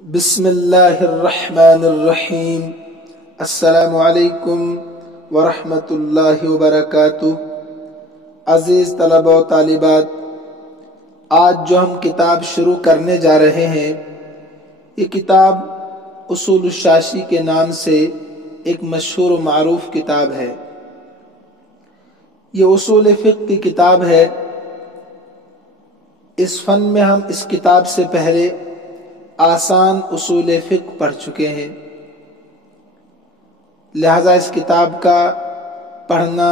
بسم اللہ الرحمن الرحیم۔ السلام علیکم ورحمۃ اللہ وبرکاتہ۔ عزیز طلبہ و طالبات، آج جو ہم کتاب شروع کرنے جا رہے ہیں، یہ کتاب اصول الشاشی کے نام سے ایک مشہور و معروف کتاب ہے۔ یہ اصول فقہ کی کتاب ہے۔ اس فن میں ہم اس کتاب سے پہلے آسان اصول فقہ پڑھ چکے ہیں، لہذا اس کتاب کا پڑھنا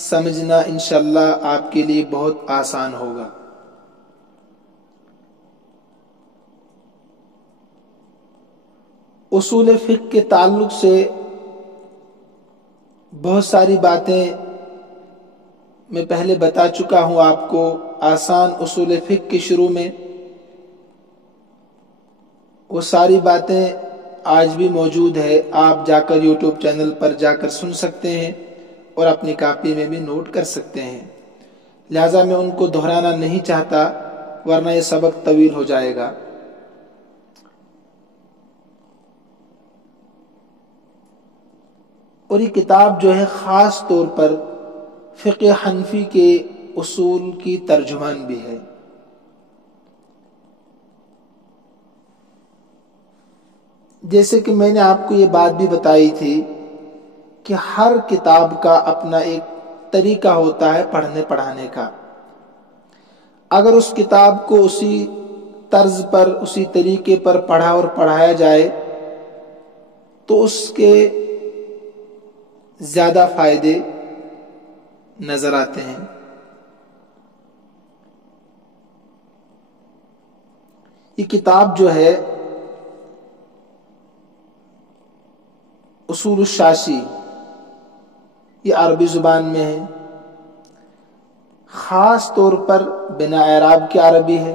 سمجھنا انشاءاللہ آپ کے لیے بہت آسان ہوگا۔ اصول فقہ کے تعلق سے بہت ساری باتیں میں پہلے بتا چکا ہوں آپ کو آسان اصول فقہ کے شروع میں۔ وہ ساری باتیں آج بھی موجود ہے، آپ جا کر یوٹیوب چینل پر جا کر سن سکتے ہیں اور اپنی کاپی میں بھی نوٹ کر سکتے ہیں، لہٰذا میں ان کو دہرانا نہیں چاہتا ورنہ یہ سبق طویل ہو جائے گا۔ اور یہ کتاب جو ہے خاص طور پر فقہ حنفی کے اصول کی ترجمان بھی ہے۔ جیسے کہ میں نے آپ کو یہ بات بھی بتائی تھی کہ ہر کتاب کا اپنا ایک طریقہ ہوتا ہے پڑھنے پڑھانے کا۔ اگر اس کتاب کو اسی طرز پر، اسی طریقے پر پڑھا اور پڑھایا جائے تو اس کے زیادہ فائدے نظر آتے ہیں۔ یہ کتاب جو ہے اصول الشاشی، یہ عربی زبان میں ہے، خاص طور پر بنا اعراب کی عربی ہے۔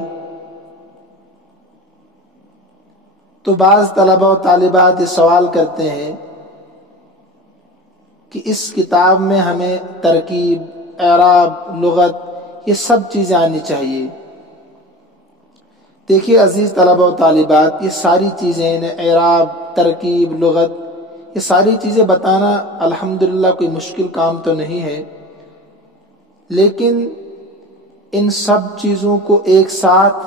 تو بعض طلبہ و طالبات یہ سوال کرتے ہیں کہ اس کتاب میں ہمیں ترکیب، اعراب، لغت یہ سب چیزیں آنی چاہیے۔ دیکھیے عزیز طلبہ و طالبات، یہ ساری چیزیں اعراب، ترکیب، لغت، یہ ساری چیزیں بتانا الحمدللہ کوئی مشکل کام تو نہیں ہے، لیکن ان سب چیزوں کو ایک ساتھ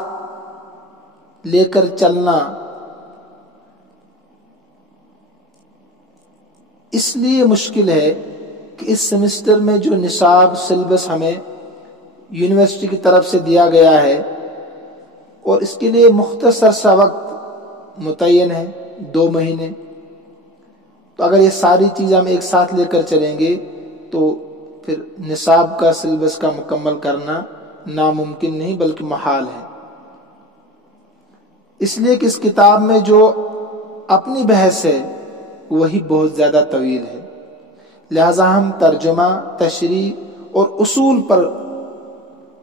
لے کر چلنا اس لیے مشکل ہے کہ اس سیمسٹر میں جو نصاب سلیبس ہمیں یونیورسٹی کی طرف سے دیا گیا ہے اور اس کے لیے مختصر سا وقت متعین ہے، 2 مہینے۔ تو اگر یہ ساری چیزیں ہم ایک ساتھ لے کر چلیں گے تو پھر نصاب کا سلیبس کا مکمل کرنا ناممکن نہیں بلکہ محال ہے۔ اس لیے کہ اس کتاب میں جو اپنی بحث ہے وہی بہت زیادہ طویل ہے، لہذا ہم ترجمہ، تشریح اور اصول پر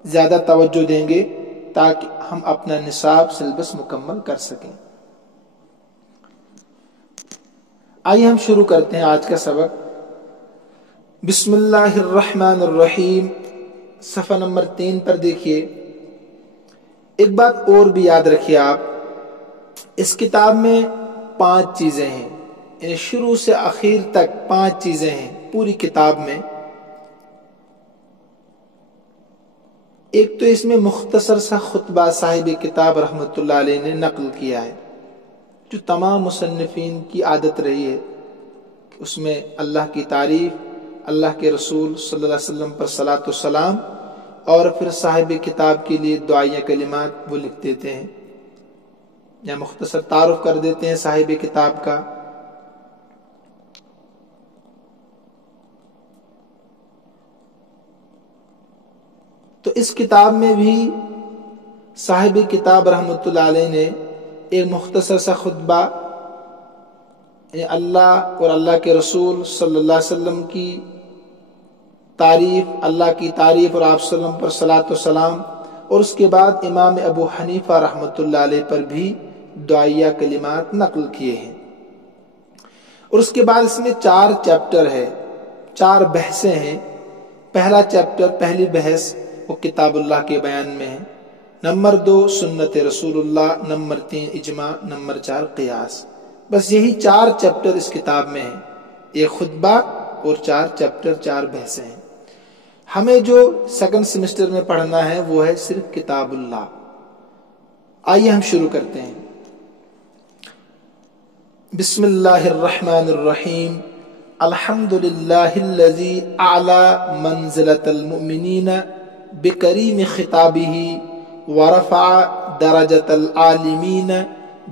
زیادہ توجہ دیں گے تاکہ ہم اپنا نصاب سلیبس مکمل کر سکیں۔ آئیے ہم شروع کرتے ہیں آج کا سبق۔ بسم اللہ الرحمن الرحیم، صفحہ نمبر 3 پر دیکھیے۔ ایک بات اور بھی یاد رکھیے آپ، اس کتاب میں 5 چیزیں ہیں، یعنی شروع سے آخر تک 5 چیزیں ہیں پوری کتاب میں۔ ایک تو اس میں مختصر سا خطبہ صاحب کتاب رحمۃ اللہ علیہ نے نقل کیا ہے، جو تمام مصنفین کی عادت رہی ہے کہ اس میں اللہ کی تعریف، اللہ کے رسول صلی اللہ علیہ وسلم پر صلاۃ و سلام اور پھر صاحب کتاب کے لیے دعائیہ کلمات وہ لکھ دیتے ہیں یا مختصر تعارف کر دیتے ہیں صاحب کتاب کا۔ تو اس کتاب میں بھی صاحب کتاب رحمۃ اللہ علیہ نے ایک مختصر سا خطبہ اللہ اور اللہ کے رسول صلی اللہ علیہ وسلم کی تعریف، اللہ کی تعریف اور آپ صلی اللہ علیہ وسلم پر صلاۃ و سلام، اور اس کے بعد امام ابو حنیفہ رحمۃ اللہ علیہ پر بھی دعائیہ کلمات نقل کیے ہیں۔ اور اس کے بعد اس میں 4 چیپٹر ہے، 4 بحثیں ہیں۔ پہلا چیپٹر، پہلی بحث وہ کتاب اللہ کے بیان میں ہے، نمبر 2 سنت رسول اللہ، نمبر 3 اجماع، نمبر 4 قیاس۔ بس یہی 4 چیپٹر اس کتاب میں ہیں، ایک خطبہ اور 4 چیپٹر، 4 بحثیں ہیں۔ ہمیں جو سیکنڈ سیمسٹر میں پڑھنا ہے وہ ہے صرف کتاب اللہ۔ آئیے ہم شروع کرتے ہیں۔ بسم اللہ الرحمن الرحیم۔ الحمد للہ الذی اعلی منزلۃ المؤمنین بکریم خطابہ ورفع درجۃ العالمین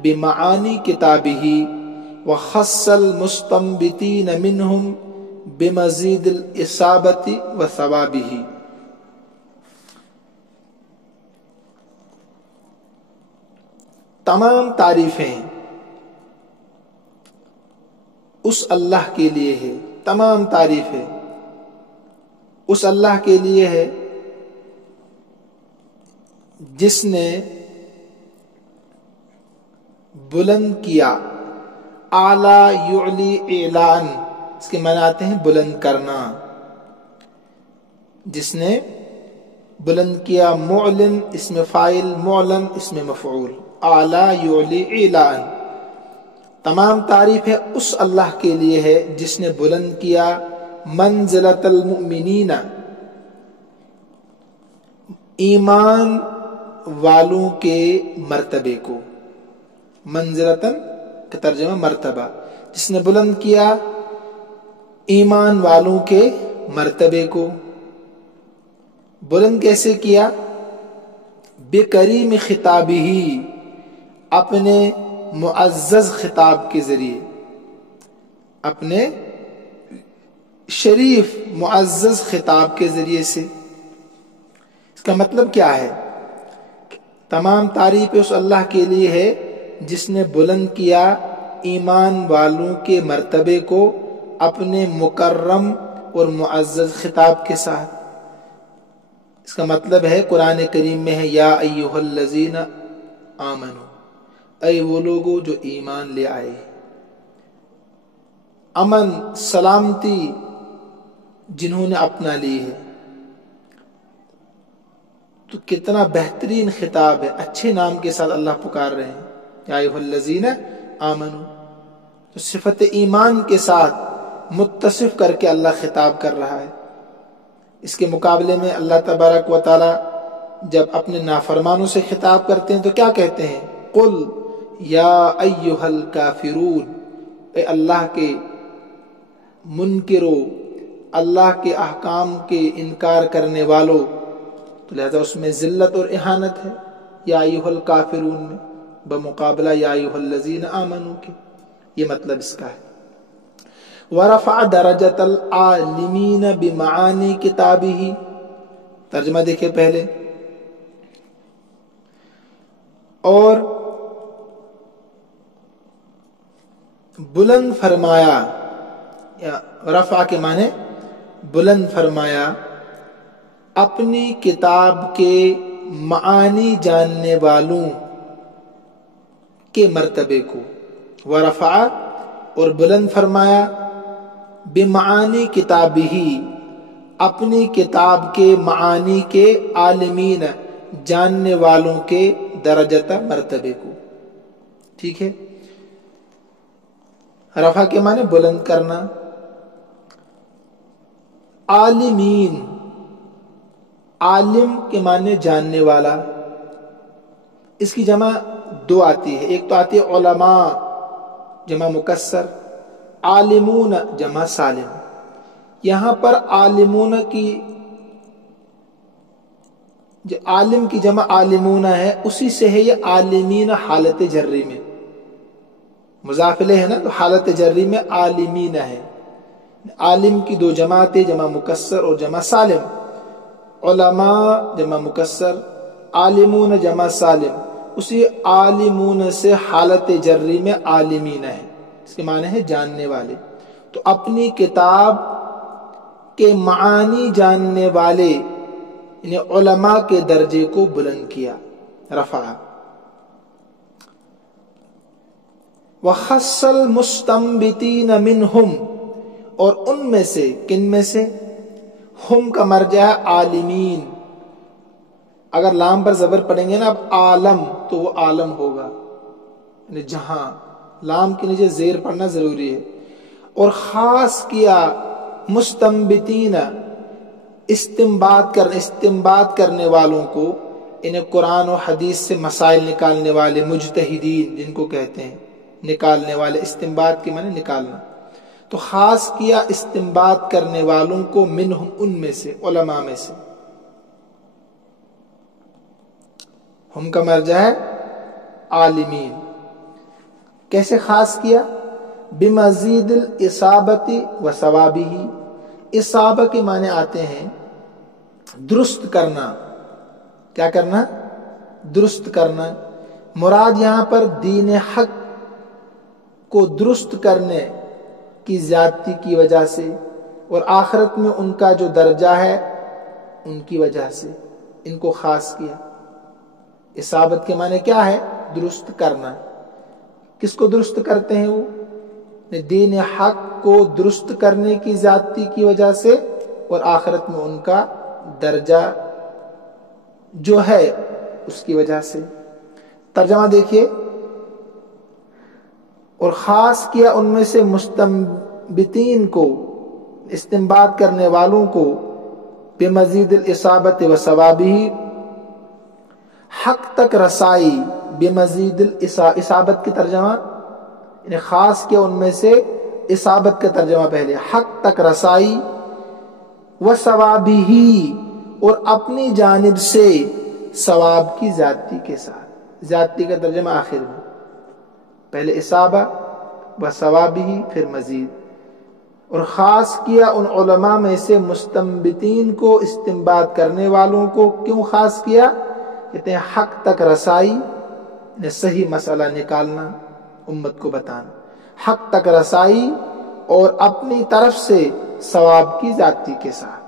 بمعانی کتابہ وخص المستنبطین منہم بمزید الاصابۃ وثوابہ۔ تمام تعریفیں اس اللہ کے لیے ہے، تمام تعریفیں اس اللہ کے لیے ہے جس نے بلند کیا، اعلی یعلی اعلان، اس کے معنی آتے ہیں بلند کرنا، جس نے بلند کیا، معلن اسم فاعل، معلن اسم مفعول، اعلی یعلی اعلان۔ تمام تعریف ہے اس اللہ کے لیے ہے جس نے بلند کیا منزلۃ المؤمنین، ایمان والوں کے مرتبے کو، منزلتاً کا ترجمہ مرتبہ، جس نے بلند کیا ایمان والوں کے مرتبے کو۔ بلند کیسے کیا؟ بکریم خطابہ، اپنے معزز خطاب کے ذریعے، اپنے شریف معزز خطاب کے ذریعے سے۔ اس کا مطلب کیا ہے؟ تمام تعریف اس اللہ کے لیے ہے جس نے بلند کیا ایمان والوں کے مرتبے کو اپنے مکرم اور معزز خطاب کے ساتھ۔ اس کا مطلب ہے قرآن کریم میں ہے یا ایھا الذین آمنو، اے وہ لوگوں جو ایمان لے آئے۔ امن، سلامتی جنہوں نے اپنا لی ہے۔ تو کتنا بہترین خطاب ہے، اچھے نام کے ساتھ اللہ پکار رہے ہیں، یا ایھا الذین آمنو۔ تو صفت ایمان کے ساتھ متصف کر کے اللہ خطاب کر رہا ہے۔ اس کے مقابلے میں اللہ تبارک و تعالی جب اپنے نافرمانوں سے خطاب کرتے ہیں تو کیا کہتے ہیں؟ قل یا ایھا الکافرون، اے اللہ کے منکرو، اللہ کے احکام کے انکار کرنے والوں۔ تو لہذا اس میں ذلت اور اہانت ہے یا ایھا الکافرون میں، بمقابلہ یا ایھا الذین آمنو کے۔ یہ مطلب اس کا ہے۔ ورفع درجۃ العالمین بمعانی کتابہ، ترجمہ دیکھیں پہلے، اور بلند فرمایا، یا رفع کے معنی بلند فرمایا، اپنی کتاب کے معانی جاننے والوں کے مرتبے کو۔ ورفع اور بلند فرمایا، بمعانی کتابہ، اپنی کتاب کے معانی کے، عالمین جاننے والوں کے، درجۃ مرتبے کو۔ ٹھیک ہے، رفع کے معنی بلند کرنا، عالمین، عالم کے معنی جاننے والا۔ اس کی جمع 2 آتی ہے، ایک تو آتی ہے علماء جمع مکسر، عالمون جمع سالم۔ یہاں پر عالمون کی، جو عالم کی جمع عالمون ہے اسی سے ہے یہ عالمین حالت جری میں، مضاف الیہ ہے نا، تو حالت جری میں عالمین ہے۔ عالم کی 2 جماعتیں، جمع مکسر اور جمع سالم، علماء جمع مکسر، عالمون جمع سالم، اسی عالمون سے حالت جری میں عالمین ہے، اس کے معنی ہے جاننے والے۔ تو اپنی کتاب کے معانی جاننے والے، یعنی علماء کے درجے کو بلند کیا، رفع۔ وَخَصَّ الْمُسْتَنبِطِينَ مِنْهُمْ، اور ان میں سے، کن میں سے؟ ہم کا مرجع عالمین، اگر لام پر زبر پڑیں گے نا اب عالم تو وہ عالم ہوگا، یعنی جہاں، لام کے نیچے زیر پڑنا ضروری ہے۔ اور خاص کیا مستنبتین، استنباط کرنے والوں کو، انہیں قرآن و حدیث سے مسائل نکالنے والے، مجتہدین جن کو کہتے ہیں، نکالنے والے، استنباط کی معنی نکالنا، تو خاص کیا استنباط کرنے والوں کو، منہم ان میں سے، علماء میں سے، ہم کا مرجع ہے عالمین۔ کیسے خاص کیا؟ بمزید الاصابۃ و ثوابہ، اصابہ کے معنی آتے ہیں درست کرنا، کیا کرنا؟ درست کرنا۔ مراد یہاں پر دین حق کو درست کرنے کی زیادتی کی وجہ سے، اور آخرت میں ان کا جو درجہ ہے ان کی وجہ سے ان کو خاص کیا۔ اصابت کے معنی کیا ہے؟ درست کرنا۔ کس کو درست کرتے ہیں؟ وہ دین حق کو درست کرنے کی زیادتی کی وجہ سے، اور آخرت میں ان کا درجہ جو ہے اس کی وجہ سے۔ ترجمہ دیکھیے، اور خاص کیا ان میں سے مستنبتین کو، استنباط کرنے والوں کو، بمزید الاصابۃ و ثوابہ، حق تک رسائی، بمزید اصابت کی ترجمہ، یعنی خاص کیا ان میں سے، اصابت کا ترجمہ پہلے، حق تک رسائی، و ثوابہ، اور اپنی جانب سے ثواب کی زیادتی کے ساتھ۔ زیادتی کا ترجمہ آخر میں، پہلے اصابہ و ثوابہ پھر مزید۔ اور خاص کیا ان علماء میں سے مستنبتین کو، استنباط کرنے والوں کو۔ کیوں خاص کیا؟ کہتے ہیں حق تک رسائی، یعنی صحیح مسئلہ نکالنا، امت کو بتانا، حق تک رسائی، اور اپنی طرف سے ثواب کی زیادتی کے ساتھ۔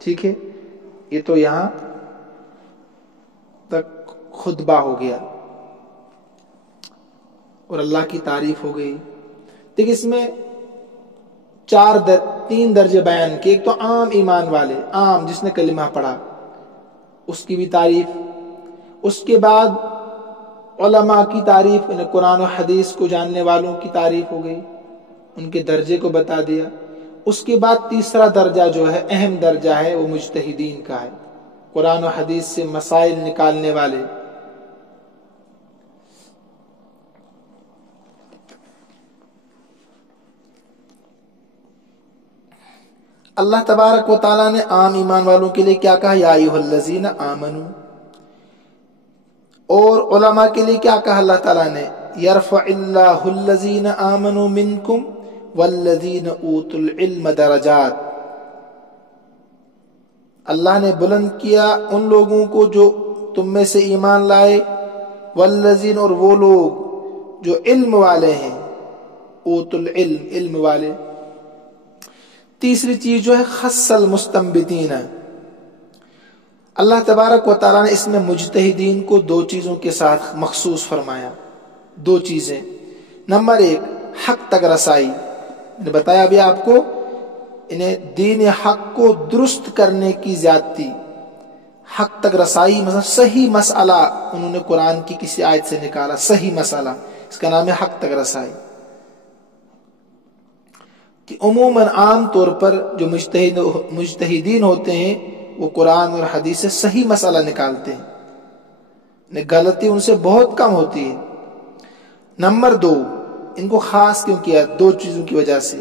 ٹھیک ہے، یہ تو یہاں تک خطبہ ہو گیا اور اللہ کی تعریف ہو گئی۔ دیکھ اس میں تین درجے بیان کیے۔ ایک تو عام ایمان والے، عام جس نے کلمہ پڑھا اس کی بھی تعریف، اس کے بعد علماء کی تعریف، انہیں قرآن و حدیث کو جاننے والوں کی تعریف ہو گئی، ان کے درجے کو بتا دیا۔ اس کے بعد تیسرا درجہ جو ہے، اہم درجہ ہے، وہ مجتہدین کا ہے، قرآن و حدیث سے مسائل نکالنے والے۔ اللہ تبارک و تعالیٰ نے عام ایمان والوں کے لیے کیا کہا؟ یا ایھا الذین آمنوا۔ اور علماء کے لیے کیا کہا اللہ تعالیٰ نے؟ یرفع اللہ الذین آمنوا منکم والذین اوتوا العلم درجات۔ اللہ نے بلند کیا ان لوگوں کو جو تم میں سے ایمان لائے، والذین، اور وہ لوگ جو علم والے ہیں، اوتوا العلم، علم والے۔ تیسری چیز جو ہے خص المستنبتین، اللہ تبارک و تعالیٰ نے اس میں مجتہدین کو دو چیزوں کے ساتھ مخصوص فرمایا۔ دو چیزیں، نمبر ایک حق تک رسائی، میں نے بتایا ابھی آپ کو، انہیں دین حق کو درست کرنے کی زیادتی، حق تک رسائی، مثلا صحیح مسئلہ انہوں نے قرآن کی کسی آیت سے نکالا، صحیح مسئلہ، اس کا نام ہے حق تک رسائی۔ کہ عموماً عام طور پر جو مجتہدین ہوتے ہیں وہ قرآن اور حدیث سے صحیح مسئلہ نکالتے ہیں، غلطی ان سے بہت کم ہوتی ہے۔ نمبر دو، ان کو خاص کیوں کیا؟ دو چیزوں کی وجہ سے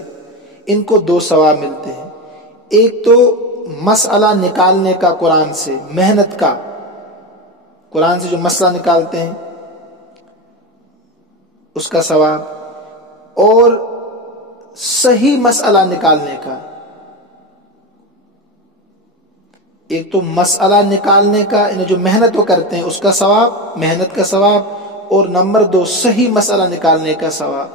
ان کو دو ثواب ملتے ہیں۔ ایک تو مسئلہ نکالنے کا، قرآن سے محنت کا، قرآن سے جو مسئلہ نکالتے ہیں اس کا ثواب، اور صحیح مسئلہ نکالنے کا۔ ایک تو مسئلہ نکالنے کا، انہیں جو محنت وہ کرتے ہیں اس کا ثواب، محنت کا ثواب، اور نمبر دو صحیح مسئلہ نکالنے کا ثواب۔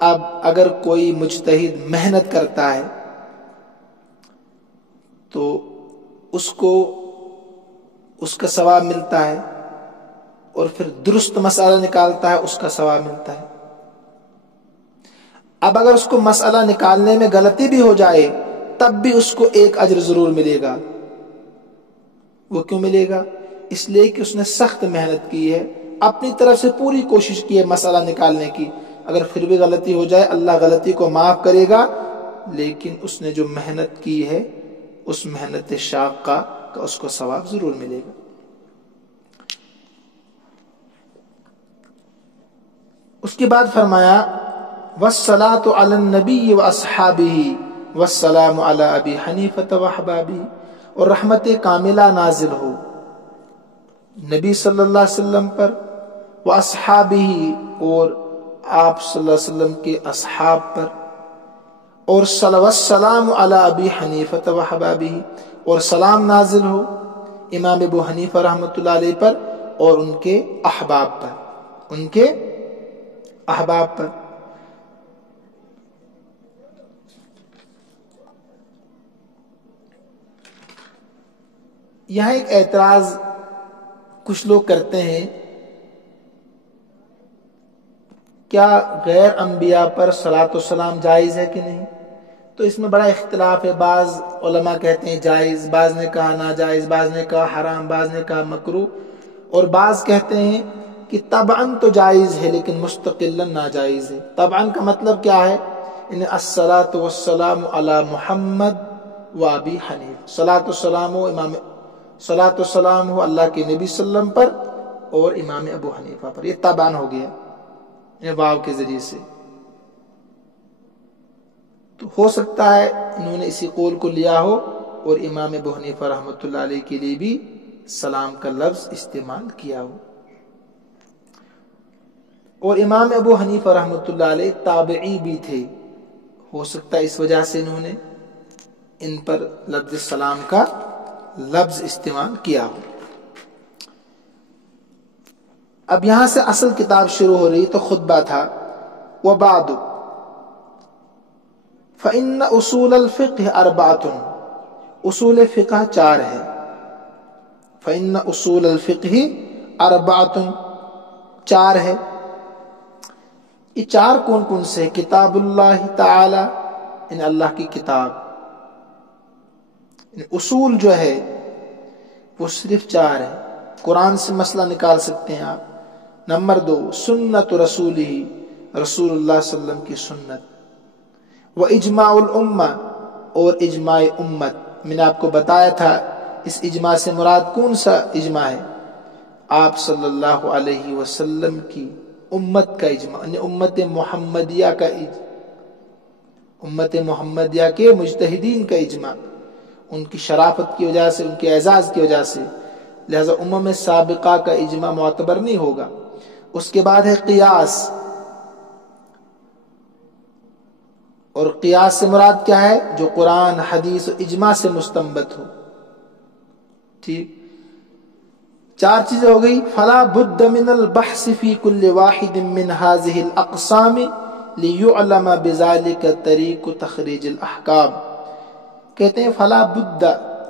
اب اگر کوئی مجتہد محنت کرتا ہے تو اس کو اس کا ثواب ملتا ہے، اور پھر درست مسئلہ نکالتا ہے اس کا ثواب ملتا ہے۔ اب اگر اس کو مسئلہ نکالنے میں غلطی بھی ہو جائے تب بھی اس کو ایک اجر ضرور ملے گا۔ وہ کیوں ملے گا؟ اس لیے کہ اس نے سخت محنت کی ہے، اپنی طرف سے پوری کوشش کی ہے مسئلہ نکالنے کی۔ اگر پھر بھی غلطی ہو جائے اللہ غلطی کو معاف کرے گا، لیکن اس نے جو محنت کی ہے اس محنت شاقہ کا اس کو ثواب ضرور ملے گا۔ اس کے بعد فرمایا والصلاة علی النبی واصحابہ والسلام علی ابی حنیفہ واحبابہ، اور رحمت کاملہ نازل ہو نبی صلی اللہ علیہ وسلم پر، واصحابہ، اور آپ صلی اللہ علیہ وسلم کے اصحاب پر، اور والسلام علی ابی حنیفہ واحبابہ، اور سلام نازل ہو امام ابو حنیفہ رحمۃ اللہ علیہ پر اور ان کے احباب پر، ان کے احباب پر۔ یہاں ایک اعتراض کچھ لوگ کرتے ہیں، کیا غیر انبیاء پر صلاۃ و سلام جائز ہے کہ نہیں؟ تو اس میں بڑا اختلاف ہے، بعض علماء کہتے ہیں جائز، بعض نے کہا ناجائز، بعض نے کہا حرام، بعض نے کہا مکروہ، اور بعض کہتے ہیں کہ طبعاً تو جائز ہے لیکن مستقلاً ناجائز ہے۔ طبعاً کا مطلب کیا ہے؟ ان الصلاۃ والسلام علی محمد و ابی حنیفہ، صلاۃ والسلام ہو اللہ کے نبی صلی اللہ علیہ وسلم پر اور امام ابو حنیفہ پر، یہ طبعاً ہو گیا واو کے ذریعے سے۔ تو ہو سکتا ہے انہوں نے اسی قول کو لیا ہو اور امام ابو حنیفہ رحمۃ اللہ علیہ کے لیے بھی سلام کا لفظ استعمال کیا ہو۔ اور امام ابو حنیفہ رحمۃ اللہ علیہ تابعی بھی تھے، ہو سکتا ہے اس وجہ سے انہوں نے ان پر لفظ سلام کا لفظ استعمال کیا ہو۔ اب یہاں سے اصل کتاب شروع ہو رہی تو خطبہ تھا، وبعد فإن اصول الفقہ اربعۃ، اصول فقہ چار ہے، فإن اصول الفقہ اربعۃ، چار ہے۔ یہ چار کون کون سے؟ کتاب اللہ تعالی، ان اللہ کی کتاب، اصول جو ہے وہ صرف چار ہے۔ قرآن سے مسئلہ نکال سکتے ہیں آپ۔ نمبر 2 سنت رسولہ، رسول اللہ صلی اللہ علیہ وسلم کی سنت، و اجماع الامہ، اور اجماع امت۔ میں نے آپ کو بتایا تھا اس اجماع سے مراد کون سا اجماع ہے؟ آپ صلی اللہ علیہ وسلم کی امت کا اجماع، یعنی امت محمدیہ کا امت محمدیہ کے مجتہدین کا اجماع، ان کی شرافت کی وجہ سے، ان کے اعزاز کی وجہ سے، لہذا امم سابقہ کا اجماع معتبر نہیں ہوگا۔ اس کے بعد ہے قیاس، اور قیاس سے مراد کیا ہے؟ جو قرآن حدیث و اجماع سے مستنبت ہو۔ ٹھیک، چار چیزیں ہو گئی۔ فلا بد من البحث فی کل واحد من هذه الاقسام لیعلم بذلك طریق تخریج الاحکام۔ کہتے ہیں فلا بد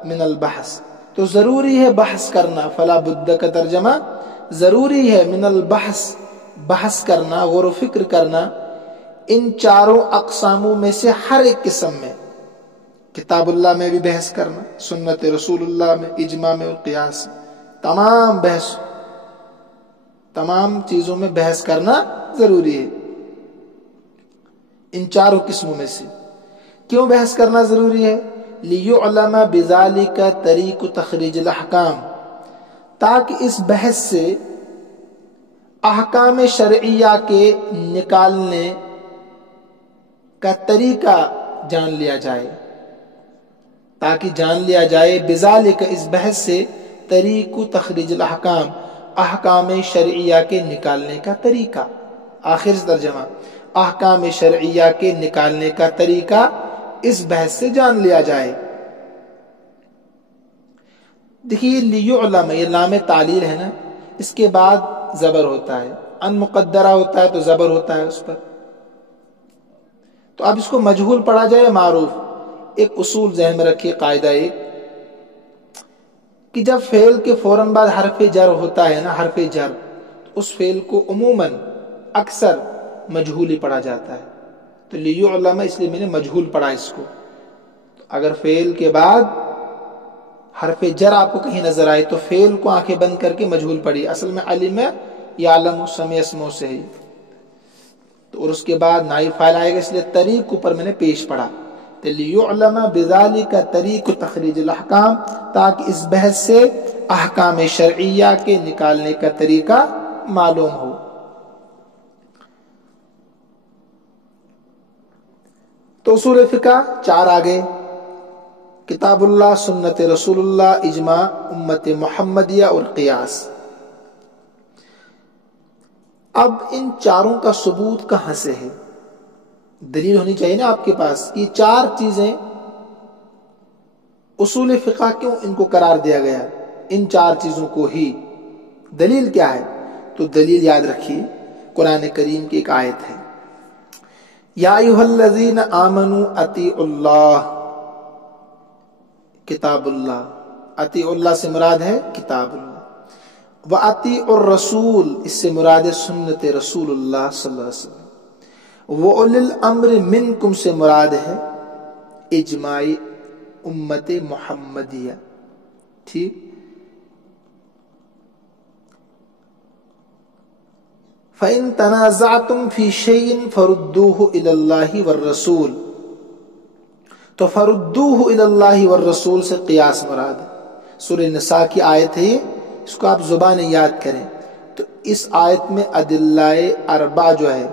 من البحث، تو ضروری ہے بحث کرنا۔ فلا بد کا ترجمہ ضروری ہے، من البحث، بحث کرنا، غور و فکر کرنا، ان چاروں اقساموں میں سے ہر ایک قسم میں۔ کتاب اللہ میں بھی بحث کرنا، سنت رسول اللہ میں، اجماع میں اور قیاس میں، تمام چیزوں میں بحث کرنا ضروری ہے، ان چاروں قسموں میں سے۔ کیوں بحث کرنا ضروری ہے؟ لیعلم بذالک طریق تخریج الاحکام، تاکہ اس بحث سے احکام شرعیہ کے نکالنے کا طریقہ جان لیا جائے، تاکہ جان لیا جائے بذالک، اس بحث سے، طریق تخریج الاحکام، احکام شرعیہ کے نکالنے کا طریقہ۔ آخر ترجمہ، احکام شرعیہ کے نکالنے کا طریقہ اس بحث سے جان لیا جائے۔ دیکھیے لیعلم، یہ لام تعلیل ہے نا، اس کے بعد زبر ہوتا ہے، ان مقدرہ ہوتا ہے تو زبر ہوتا ہے اس پر۔ تو اب اس کو مجہول پڑھا جائے معروف۔ ایک اصول ذہن میں رکھیے، قاعدہ ایک، کہ جب فعل کے فوراً بعد حرف جر ہوتا ہے نا، حرف جر، تو اس فعل کو عموماً اکثر مجہول ہی پڑھا جاتا ہے۔ تو لیعلم اس لیے میں نے مجہول پڑھا اس کو۔ تو اگر فعل کے بعد حرف جر آپ کو کہیں نظر آئے تو فعل کو آنکھیں بند کر کے مجہول پڑھی، اصل میں علم یعلم سمع اسمو سے ہے، تو اور اس کے بعد نائب فاعل آئے گا، اس لیے طریق اوپر میں نے پیش پڑھا، لِيُعْلَمَ بِذَلِكَ طریق تخریج الاحکام، تاکہ اس بحث سے احکام شرعیہ کے نکالنے کا طریقہ معلوم ہو۔ تو اصول فقہ 4 آگے، کتاب اللہ، سنت رسول اللہ، اجماع امت محمدیہ اور قیاس۔ اب ان چاروں کا ثبوت کہاں سے ہے؟ دلیل ہونی چاہیے نا آپ کے پاس، یہ 4 چیزیں اصول فقہ کیوں ان کو قرار دیا گیا، ان 4 چیزوں کو ہی، دلیل کیا ہے؟ تو دلیل یاد رکھیے، قرآن کریم کی ایک آیت ہے، یا ایھا الذین آمنوا اطیعوا اللہ، کتاب اللہ، اطیعوا اللہ سے مراد ہے کتاب اللہ، وَأَطِيعُوا الرَّسُولِ اس سے مراد ہے سنت رسول اللہ صلی اللہ علیہ وسلم، وَأُولِي الْأَمْرِ مِنْكُمْ سے مراد ہے اجماع امت محمدیہ، ٹھیک۔ فَإِن تَنَازَعْتُمْ فِي شَيْءٍ فَرُدُّوهُ إِلَى اللَّهِ وَالرَّسُولِ، تو فَرُدُّوهُ إِلَى اللَّهِ وَالرَّسُولِ سے قیاس مراد ہے، سورہ نساء کی آیت ہے، اس کو آپ زبان یاد کریں۔ تو اس آیت میں ادلہ اربع جو ہے،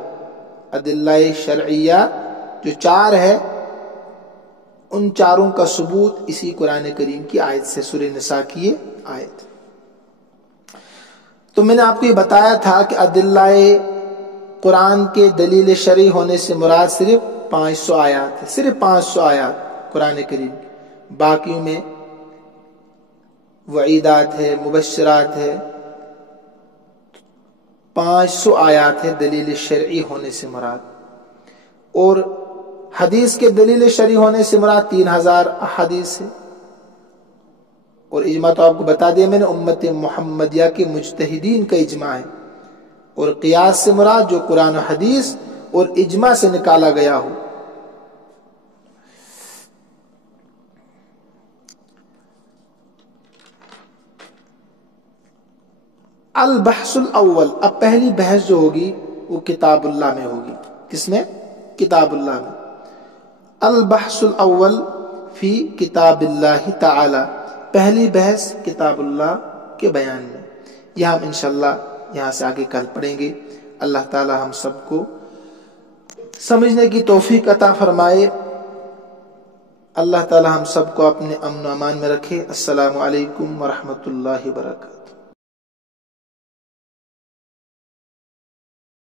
ادلہ شرعیہ جو 4 ہے، ان چاروں کا ثبوت اسی قرآن کریم کی آیت سے، سورہ نساء کی یہ آیت۔ تو میں نے آپ کو یہ بتایا تھا کہ ادلہ قرآن کے دلیل شرعی ہونے سے مراد صرف 500 آیات ہے، صرف 500 آیات قرآن کریم، باقیوں میں وعیدات ہے، مبشرات ہے، 500 آیات ہے دلیل شرعی ہونے سے مراد، اور حدیث کے دلیل شرعی ہونے سے مراد 3000 احادیث ہے، اور اجماع تو آپ کو بتا دیا میں نے، امت محمدیہ کے مجتہدین کا اجماع ہے، اور قیاس سے مراد جو قرآن و حدیث اور اجماع سے نکالا گیا ہو۔ البحث الاول، اب پہلی بحث جو ہوگی وہ کتاب اللہ میں ہوگی، کس میں؟ کتاب اللہ میں۔ البحث الاول فی کتاب اللہ تعالی، پہلی بحث کتاب اللہ کے بیان میں، یہ ہم انشاءاللہ یہاں سے آگے کل پڑھیں گے۔ اللہ تعالی ہم سب کو سمجھنے کی توفیق عطا فرمائے، اللہ تعالی ہم سب کو اپنے امن و امان میں رکھے۔ السلام علیکم ورحمۃ اللہ وبرکاتہ۔